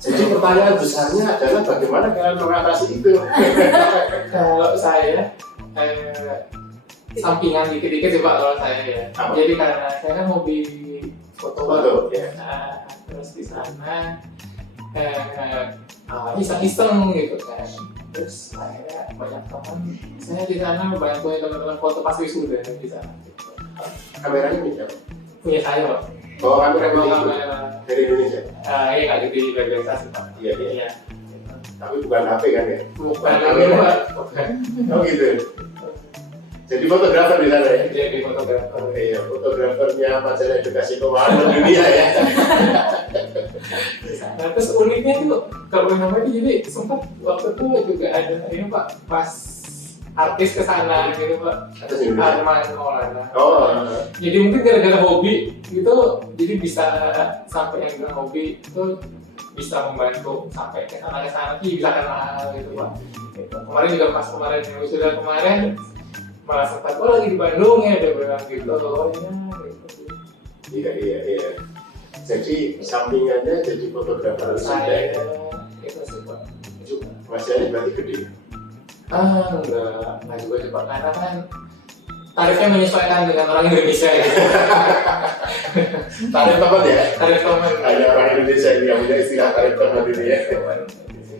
Jadi pertanyaan besarnya adalah bagaimana kalian mengatasi itu? Kalau saya sampingan dikit-dikit sih Pak kalau saya ya. Jadi karena saya kan hobi foto ya. Terus di sana iseng-iseng gitu kan. Terus saya banyak teman, saya di sana membantu teman-teman foto pas wisuda di sana. Kameranya punya apa? Punya saya Pak. Oh, kamera dari Indonesia? Iya nggak gitu di organisasi Pak. Iya. Tapi bukan HP kan ya? Bukan kamera. Oh gitu. Jadi fotografer di sana ya? Jadi fotografer. Iya, fotografernya majalah edukasi keuangan dunia ya. Nah terus uniknya tuh kalau namanya jadi sempat waktu itu juga ada ini Pak, pas artis kesana gitu Pak, Arman Maulana. Oh. Jadi mungkin gara-gara hobi gitu, jadi bisa sampai yang bilang hobi itu bisa membantu sampai ke sana bisa kenal gitu Pak. Gitu. Kemarin juga pas kemarin yang wisuda kemarin malah sempat lagi di Bandung ya dia bilang gitu. Iya. Jadi sampingannya jadi fotografer saya itu sih Pak. Masih berarti gede? Enggak juga sih Pak, karena kan tarifnya menyesuaikan dengan orang Indonesia ya. Tarif teman ya? Tarif teman. Ada orang Indonesia yang punya istilah tarif teman ini ya.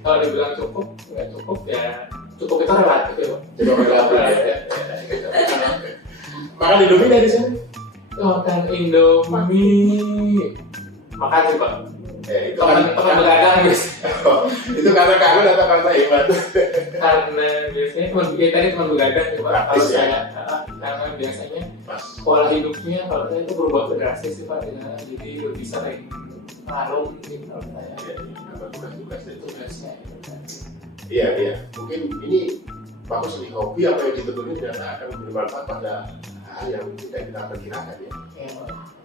Kalau dibilang cukup, nggak cukup ya. Cukup itu relatif ya Pak. Cukup relatif ya. Makan Indomie dari sini? Makan Indomie. Makan sih Pak. Itu teman begadang guys. Itu karena kangen atau karena hebat? Karena biasanya teman begadang sih Pak. Praktis ya? Karena biasanya pola hidupnya kalau saya itu berubah drastis sih Pak. Jadi lebih sering larut gitu kalau saya. Tugasnya. Iya. Mungkin ini bagus nih, hobi apa yang ditekuni ternyata akan bermanfaat pada hal yang tidak kita perkirakan ya.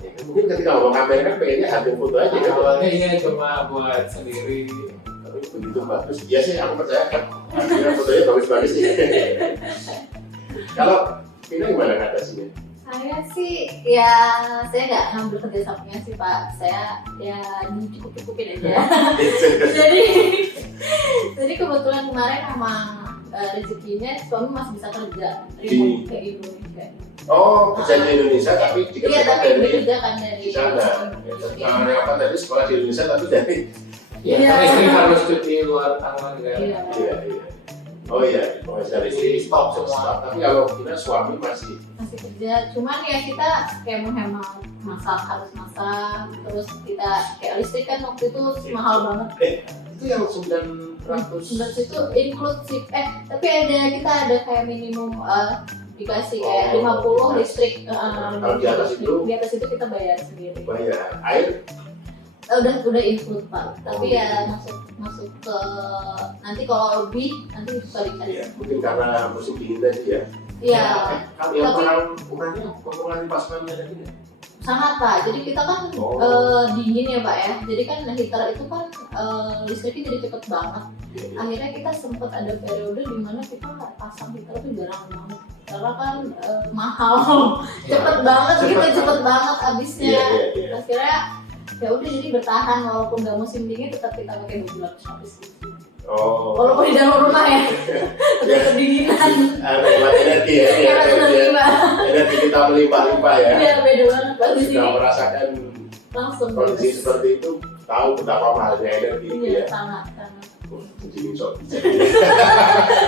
Ya, mungkin ketika ngomong kamera kan pengennya ambil foto aja kan? Awalnya iya cuma buat sendiri. Tapi begitu bagus, iya sih aku percaya kan. Akhirnya fotonya bagus-bagus sih. Kalau Vina gimana ngatasinya? Saya sih ya saya nggak ngambil kerjasamanya sih Pak. Saya ya cukup-cukupin aja. jadi kebetulan kemarin emang rezekinya suami masih bisa kerja remote ke Indonesia. Oh, kerja di Indonesia tapi dikerjakan dari dikerjakan dari sana. Nah, apa tadi sekolah di Indonesia tapi dari karena istri harus cuti luar tanggal negara. Iya. Oh iya, pengajar istri stop semua. Tapi kalau kita suami masih kerja, cuman ya kita kayak menghemat harus masak, terus kita kayak listrik kan waktu itu mahal banget. Itu yang 900 itu include sih, tapi kita ada kayak minimum dikasih kayak 50 listrik. Kalau di atas itu kita bayar sendiri. Bayar air Udah include Pak, tapi ya masuk ke nanti kalau lebih nanti suka dikasih. Iya, mungkin karena musim dingin tadi ya. Iya. Yang Tapi pengurangan pasukannya tadi ya. sangat Pak. Jadi kita kan dingin ya Pak ya. Jadi kan heater itu kan listriknya jadi cepet banget. Iya. Akhirnya kita sempat ada periode di mana kita pasang heater itu jarang banget. Karena kan mahal, cepet banget gitu, cepet banget habisnya. Iya. Akhirnya ya udah jadi bertahan walaupun nggak musim dingin tetap kita pakai 2 bulan habis gitu. Walaupun di dalam rumah ya, tetap kedinginan. Hemat energi ya. Energi kita melimpah-limpah ya. Iya beda banget pas di Sudah sini. merasakan Langsung kondisi bebas. seperti itu, tahu betapa mahalnya energi itu Iya ya. sangat. Jadi sok.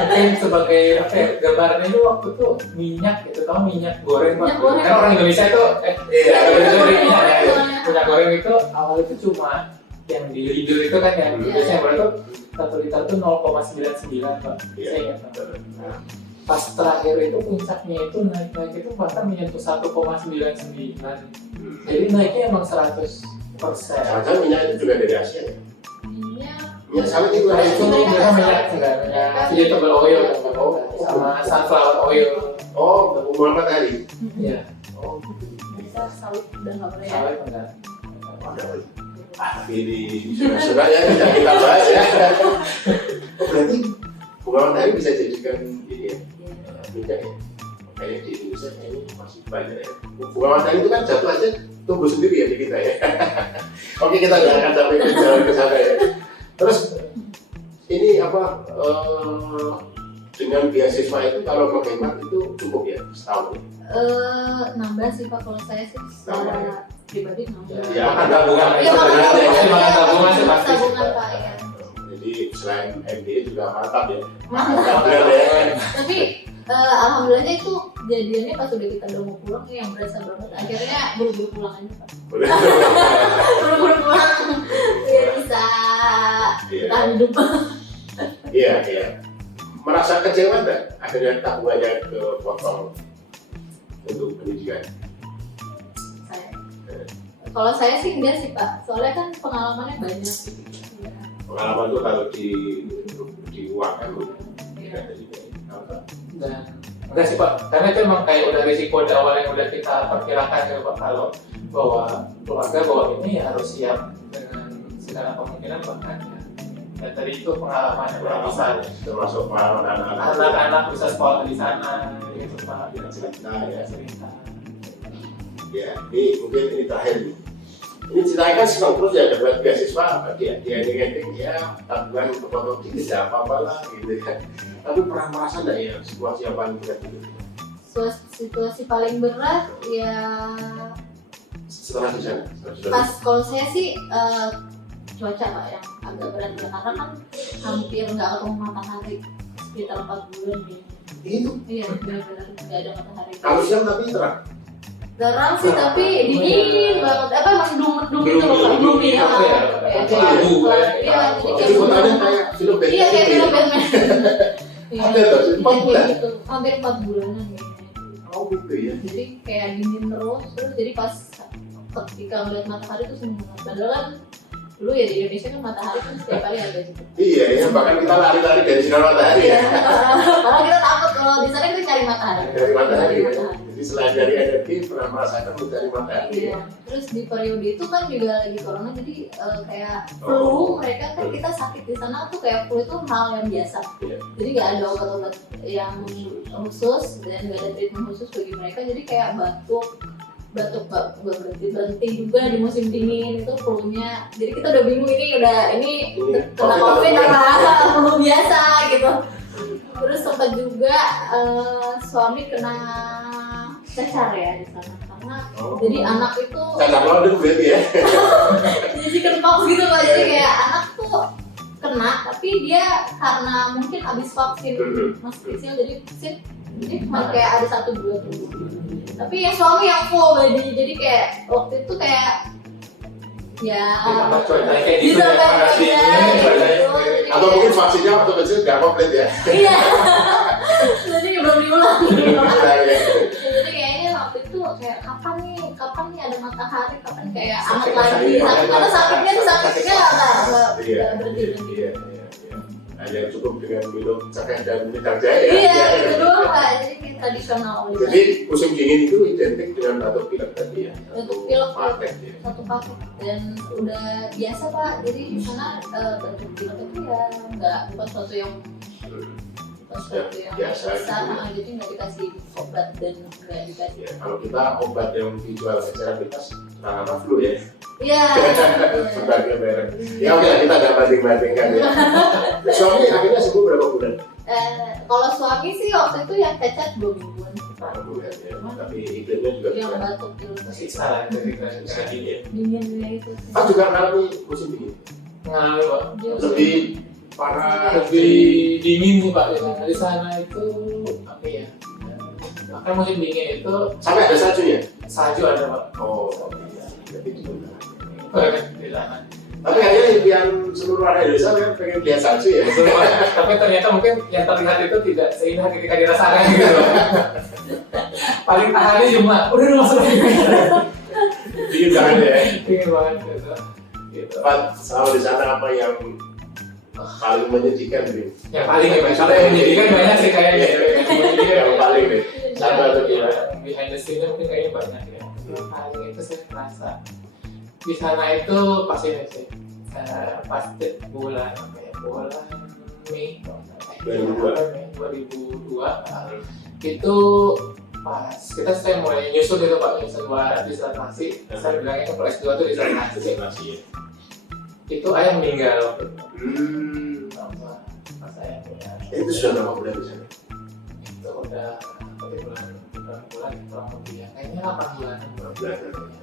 Mungkin sebagai apa ya, gambarnya itu waktu itu minyak gitu, tau minyak goreng Pak. Minyak goreng. Kan orang Indonesia itu Iya. minyak goreng itu awal itu cuma yang di liter itu kan yang biasanya goreng itu 1 liter itu 0,99 Pak. Saya ingat banget. Nah, pas terakhir itu puncaknya itu naik itu bahkan menyentuh 1,99. Jadi naiknya emang 100%. Jangan-jangan minyak itu juga dari Asia ya? Minyak sawit itu Nah, ada itu mereka minyak vegetable oil sama sunflower oil. hubungan matahari. Iya. Bisa sawit udah nggak boleh ya. Sawit enggak. Tapi ini sudah ya tidak kita bahas ya. Berarti hubungan matahari bisa jadikan ini ya, minyak ya. Kayak di Indonesia ini masih banyak ya. Hubungan matahari itu kan jatuh aja tumbuh sendiri ya di kita ya. Oke, kita nggak akan sampai ke jalan ke sana ya. Terus ini apa dengan beasiswa itu kalau menghemat itu cukup ya setahun? Nambah sih Pak kalau saya sih secara pribadi nambah. Ya, ada tabungan. Iya, makanya tabungan sih pasti. tabungan Pak ya. Jadi selain MBA juga mantap ya. Mantap. Ya. Tapi alhamdulillahnya itu jadiannya pas udah kita udah mau pulang yang berasa banget. Akhirnya buru-buru pulang aja Pak. Buru-buru pulang biar bisa tahan hidup. Iya. Merasa kecewa nggak akhirnya tabungannya ke potong untuk pendidikan? Kalau saya sih enggak sih Pak, soalnya kan pengalamannya banyak. Pengalaman itu kalau di uang kan Dan enggak sih Pak, karena itu emang kayak udah risiko dari awal yang udah kita perkirakan ya Pak, kalau bahwa keluarga bahwa ini harus siap dengan segala kemungkinan bahkan ya. Dan tadi itu pengalaman yang bisa termasuk pengalaman anak-anak bisa sekolah di sana gitu Pak, cerita ya. cerita. Ya, ini mungkin ini terakhir nih. Ini ceritanya kan senang terus ya dapat beasiswa, dia ending ya tabungan kepotong dikit ya apa-apa lah gitu kan. Tapi pernah merasa nggak ya situasi yang paling berat itu? Situasi paling berat ya Setelah di sana? pas kalau saya sih cuaca Pak yang agak berat ya, karena kan hampir nggak ketemu matahari sekitar 4 bulan nih. Itu? Iya benar-benar nggak ada matahari. Kalau siang tapi terang? Terang sih tapi dingin banget, apa mendung gitu loh Pak, belum ya. Iya, Jadi kotanya kayak film Batman. Iya kayak film Batman. Ada tuh, 4 bulan? Gitu, hampir 4 bulanan kayaknya. Oh gitu ya. Jadi kayak dingin terus jadi pas ketika ngeliat matahari tuh seneng banget. Padahal kan dulu ya di Indonesia kan matahari kan setiap hari ada gitu. Iya, ya, bahkan kita lari-lari dari sinar matahari ya. Malah kita takut kalau di sana kita cari matahari. Dari matahari ya. Jadi selain dari energi pernah merasakan mencari matahari. Iya. Terus di periode itu kan juga lagi corona jadi kayak flu, mereka kan kita sakit di sana tuh kayak flu itu hal yang biasa. Iya. Jadi nggak ada obat-obat yang khusus dan nggak ada treatment khusus bagi mereka. Jadi kayak batuk nggak berhenti juga di musim dingin itu flu-nya. Jadi kita udah bingung ini kena COVID apa flu biasa gitu. Terus sempat juga suami kena cacar ya di sana karena jadi anak itu Cacar london berarti ya. jadi chicken pox gitu Pak. Jadi kayak anak tuh kena tapi dia karena mungkin abis vaksin masih kecil jadi cuma kayak ada 1-2 tuh. Tapi yang suami yang full jadi kayak waktu itu kayak ya bisa gitu. Atau mungkin vaksinnya waktu kecil nggak komplit ya. Iya. Jadi belum diulang. Jadi kayaknya waktu itu kayak kapan nih ada matahari hari kapan kayak anget Sakit lagi. lagi. Karena sakitnya nggak Iya. berhenti. Iya. Hanya cukup dengan minum cengkeh dan minyak jahe. Iya, itu doang Kak. Jadi kayak tradisional. Jadi musim dingin itu identik dengan batuk pilek tadi ya. Batuk pilek, paket ya. satu paket dan udah biasa Pak. Jadi di sana batuk pilek itu ya bukan sesuatu yang Biasa besar, gitu. jadi nggak dikasih obat dan nggak dikasih. Ya, kalau kita obat yang dijual secara bebas, nah apa flu ya? Iya. Berbagai merek. Ya oke, kita nggak banding-bandingkan ya. Suami akhirnya sembuh berapa bulan? Kalau suami sih waktu itu yang cacat 2 mingguan. Berapa bulan ya? Tapi iklimnya juga Yang berat. batuk pilek Masih salah dari Bisa gini ya. dingin itu. Pak juga ngalami musim dingin. ngaruh Pak. Lebih parah. Lebih dingin sih Pak di sana itu apa ya? Bahkan musim dingin itu Sampai ada salju ya? salju ada Pak. Oh, iya. Jadi itu benar. Di sana. Tapi kayaknya impian seluruh rakyat Indonesia kan pengen lihat salju ya. Tapi ternyata mungkin yang terlihat itu tidak seindah ketika dirasakan gitu. Paling tahannya cuma udah masuk lagi. Dingin banget ya. Dingin banget gitu. Pak, selama di sana apa yang paling menyedihkan nih? Yang paling ya, kalau yang menjadikan banyak sih kayaknya. Yang paling nih, satu atau dua. Behind the scene mungkin kayaknya banyak ya. Yang paling itu saya merasa di sana itu pas ini sih, pas bulan apa ya, bulan Mei 2002 itu pas saya mulai nyusun itu Pak, nyusun buat disertasi. Saya bilangnya ke S2 itu disertasi. Itu ayah meninggal waktu itu. Pas ayah meninggal. Itu sudah berapa bulan di sana? Itu udah bulan kurang lebih ya. Kayaknya 8 bulan.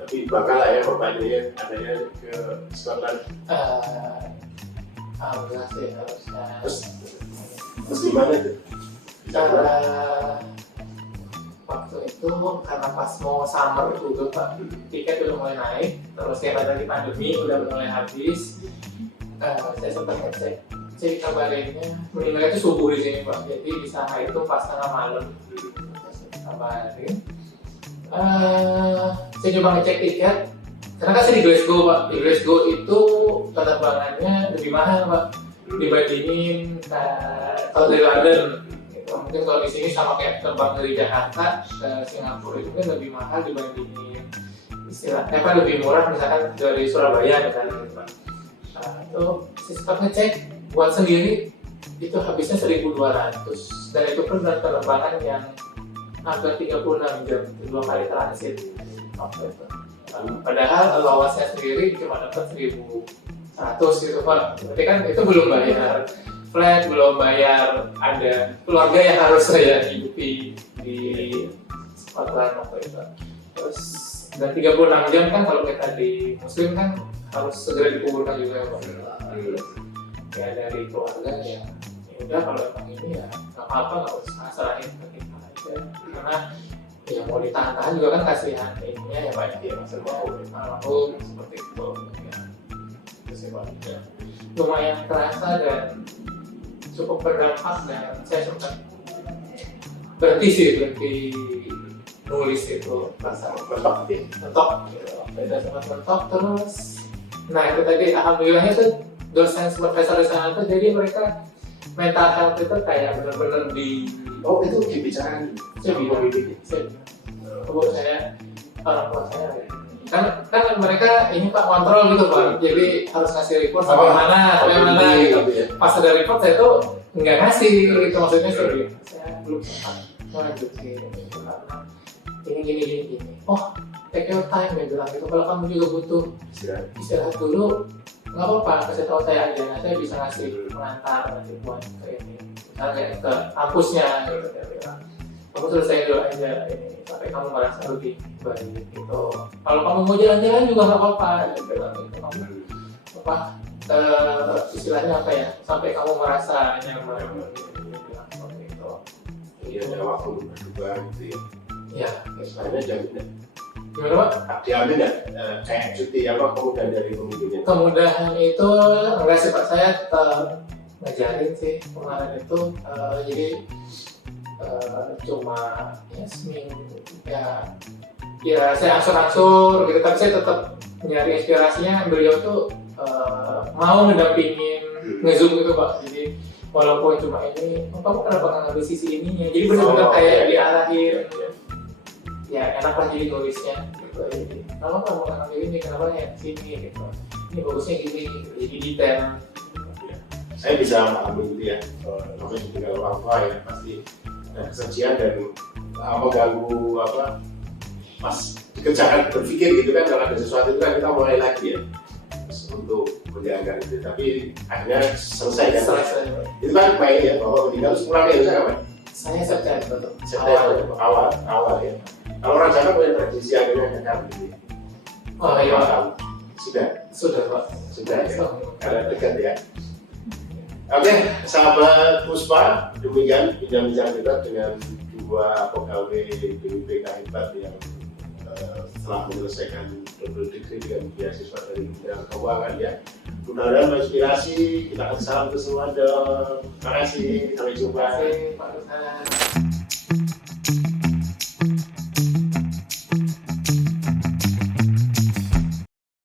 Tapi bakal lah ya bapaknya adanya ke Scotland. Enggak sih harusnya. Terus gimana tuh? Waktu itu karena pas mau summer itu Pak, tiket udah mulai naik, terus kayak tadi pandemi udah mulai habis. Saya sempat ngecek, saya dikabarinnya meninggal itu subuh di sini Pak, jadi di sana itu pas tengah malam. Saya kabarin. Saya coba ngecek tiket, karena kan saya di Glasgow Pak. Di Glasgow itu penerbangannya lebih mahal Pak dibandingin kalau dari London. Mungkin kalau di sini sama kayak terbang dari Jakarta ke Singapura itu kan lebih mahal dibandingin istilahnya lebih murah misalkan dari Surabaya misalnya gitu Pak. Itu sistem ngecek buat sendiri itu habisnya 1.200 dan itu pun dengan penerbangan yang hampir 36 jam, 2 kali transit waktu itu. Padahal allowance-nya sendiri cuma dapat 1.100 gitu Pak. Berarti kan itu belum bayar flat, belum bayar ada keluarga yang harus saya hidupi di Scotland waktu itu. Terus dan 36 jam kan kalau kita di Muslim kan harus segera dikuburkan juga Pak. Ya dari keluarga ya udah kalau emang ini ya nggak apa-apa, nggak usah serahin ke kita aja karena ya mau ditahan juga kan kasihan ininya ya banyak ya maksudnya almarhum seperti itu ya. Itu sih Pak. Lumayan terasa dan cukup berdampak dan saya sempat berhenti nulis itu rasa mentok beda sempat mentok terus. Nah itu tadi alhamdulillahnya tuh dosen profesor di sana tuh jadi mereka mental health itu kayak benar-benar di itu dibicarakan saya orang tua saya kan mereka ini Pak kontrol gitu Pak, jadi harus ngasih report sampai mana gitu. Pas ada report saya tuh nggak ngasih gitu, maksudnya saya belum sempat melanjutin gitu karena ini. Oh take your time ya bilang gitu, kalau kamu juga butuh istirahat dulu nggak apa-apa, kasih tahu saya aja, saya bisa ngasih pengantar nanti buat ke ini, misalnya ke kampusnya gitu ya bilang. Kamu selesai dulu aja ini sampai kamu merasa lebih baik gitu. Kalau kamu mau jalan-jalan juga nggak apa-apa gitu. Kamu istilahnya apa ya? Sampai kamu merasa nyaman gitu. Seperti itu. Iya, ada waktu berdua gitu ya. Iya. Misalnya jaminan. Gimana Pak? Diambil nggak kayak cuti apa kemudahan dari pemimpinnya? Kemudahan itu enggak sih Pak, saya ngajarin sih kemarin itu jadi cuma ya seminggu ya ya saya angsur-angsur gitu, tapi saya tetap nyari inspirasinya. Beliau tuh mau ngedampingin ngezoom gitu Pak, jadi walaupun cuma ini, kamu kenapa nggak ngambil sisi ininya, jadi benar-benar kayak diarahin, ya enak lah jadi nulisnya gitu. Jadi kenapa kamu nggak ngambil ini, kenapa yang sini gitu, ini bagusnya gini gitu. Jadi detail. Saya bisa memahami gitu ya, namanya juga orang tua ya pasti ada kesencian dan mengganggu apa pas dikerjakan berpikir gitu kan, kalau ada sesuatu itu kan kita mulai lagi ya untuk menjaga itu, tapi akhirnya selesai kan. Selesai. Itu kan main ya, bahwa meninggal terus pulang ya, kapan? Saya September awal ya. Kalau orang Jawa punya tradisi akhirnya kan gitu. Oh iya. Sudah Pak. Sudah ya. Karena dekat ya. Oke, sahabat Puspa, demikian bincang-bincang kita dengan dua pegawai BPK hebat yang setelah menyelesaikan double degree dengan beasiswa dari Kementerian Keuangan ya. Mudah-mudahan menginspirasi. Kita akan salam ke semua dong. Terima kasih. Sampai jumpa. Terima kasih Pak Ustaz.